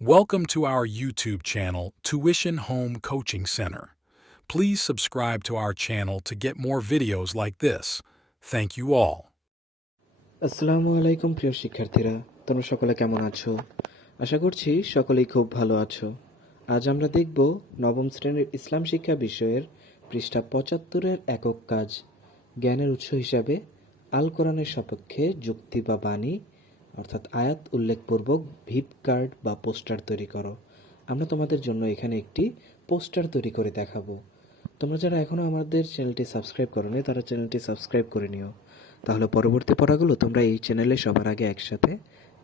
Welcome to our YouTube channel, Tuition Home Coaching Center. Please subscribe to our channel to get more videos like this. Thank you all. আসসালামু আলাইকুম প্রিয় শিক্ষার্থীরা তোমরা সকলে কেমন আছো আশা করছি সকলেই খুব ভালো আছো আজ আমরা দেখব নবম শ্রেণির ইসলাম শিক্ষা বিষয়ের পৃষ্ঠা পঁচাত্তরের একক কাজ জ্ঞানের উৎস হিসাবে আল কোরআনের সপক্ষে যুক্তি বা বাণী অর্থাৎ আয়াত উল্লেখপূর্বক ভিপ কার্ড বা পোস্টার তৈরি করো। আমরা তোমাদের জন্য এখানে একটি পোস্টার তৈরি করে দেখাবো। তোমরা যারা এখনও আমাদের চ্যানেলটি সাবস্ক্রাইব করোনি, তারা চ্যানেলটি সাবস্ক্রাইব করে নিও। তাহলে পরবর্তী পড়াগুলো তোমরা এই চ্যানেলে সবার আগে একসাথে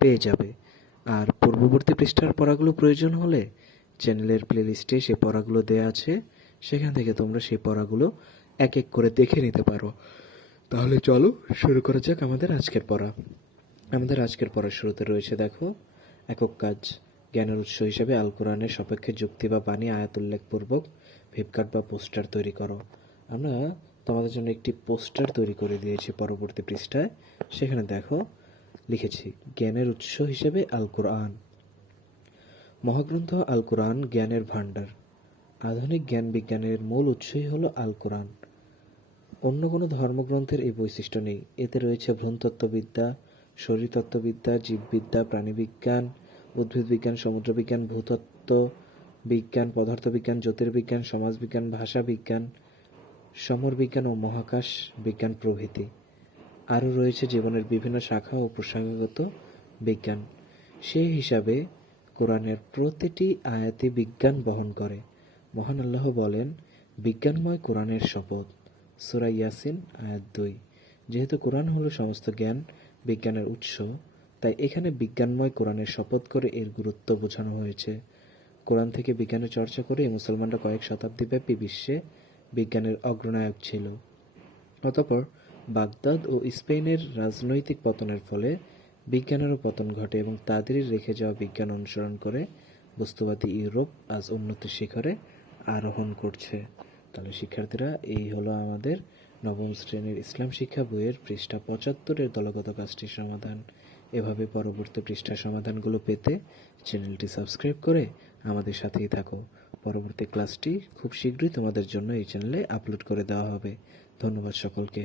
পেয়ে যাবে। আর পূর্ববর্তী পৃষ্ঠার পড়াগুলো প্রয়োজন হলে চ্যানেলের প্লেলিস্টে সেই পড়াগুলো দেওয়া আছে। সেখান থেকে তোমরা সেই পড়াগুলো এক এক করে দেখে নিতে পারো। তাহলে চলো শুরু করা যাক আমাদের আজকের পড়া। আমাদের আজকের পড়ার শুরুতে রয়েছে, দেখো, একক কাজ। জ্ঞানের উৎস হিসেবে আল কোরআনের সপক্ষে যুক্তি বা বাণী আয়াত উল্লেখপূর্বক ফ্লিপকার্ট বা পোস্টার তৈরি করো। আমরা তোমাদের জন্য একটি পোস্টার তৈরি করে দিয়েছি পরবর্তী পৃষ্ঠায়। সেখানে দেখো, লিখেছি, জ্ঞানের উৎস হিসেবে আল কোরআন মহাগ্রন্থ আল কোরআন জ্ঞানের ভাণ্ডার। আধুনিক জ্ঞান বিজ্ঞানের মূল উৎসই হলো আল কোরআন অন্য কোনো ধর্মগ্রন্থের এই বৈশিষ্ট্য নেই। এতে রয়েছে ভ্রূণতত্ত্ববিদ্যা শরীরতত্ত্ববিদ্যা, জীববিদ্যা, প্রাণীবিজ্ঞান, উদ্ভিদবিজ্ঞান, সমুদ্রবিজ্ঞান ভূতত্ত্ব বিজ্ঞান পদার্থবিজ্ঞান, জ্যোতির্বিজ্ঞান, সমাজবিজ্ঞান ভাষা বিজ্ঞান সমর ও মহাকাশ বিজ্ঞান প্রভৃতি। আরও রয়েছে জীবনের বিভিন্ন শাখা ও প্রসঙ্গগত বিজ্ঞান। সেই হিসাবে কোরআনের প্রতিটি আয়াতি বিজ্ঞান বহন করে। মহান আল্লাহ বলেন, বিজ্ঞানময় কোরআনের শপথ। সুরা ইয়াসিন আয়াত দুই। যেহেতু কোরআন হলো সমস্ত জ্ঞান বিজ্ঞানের উৎস, তাই এখানে বিজ্ঞানময় কোরআনের শপথ করে এর গুরুত্ব বোঝানো হয়েছে। কোরআন থেকে বিজ্ঞানের চর্চা করে মুসলমানরা কয়েক শতাব্দী ব্যাপী বিশ্বে বিজ্ঞানের অগ্রনায়ক ছিল। অতপর বাগদাদ ও স্পেনের রাজনৈতিক পতনের ফলে বিজ্ঞানেরও পতন ঘটে এবং তাদেরই রেখে যাওয়া বিজ্ঞান অনুসরণ করে বস্তুবাদী ইউরোপ আজ উন্নতির শিখরে আরোহণ করছে। তাহলে শিক্ষার্থীরা, এই হলো আমাদের নবম শ্রেণির ইসলাম শিক্ষা বইয়ের পৃষ্ঠা পঁচাত্তরের দলগত কাজটির সমাধান। এভাবে পরবর্তী পৃষ্ঠার সমাধানগুলো পেতে চ্যানেলটি সাবস্ক্রাইব করে আমাদের সাথেই থাকো। পরবর্তী ক্লাসটি খুব শীঘ্রই তোমাদের জন্য এই চ্যানেলে আপলোড করে দেওয়া হবে। ধন্যবাদ সকলকে।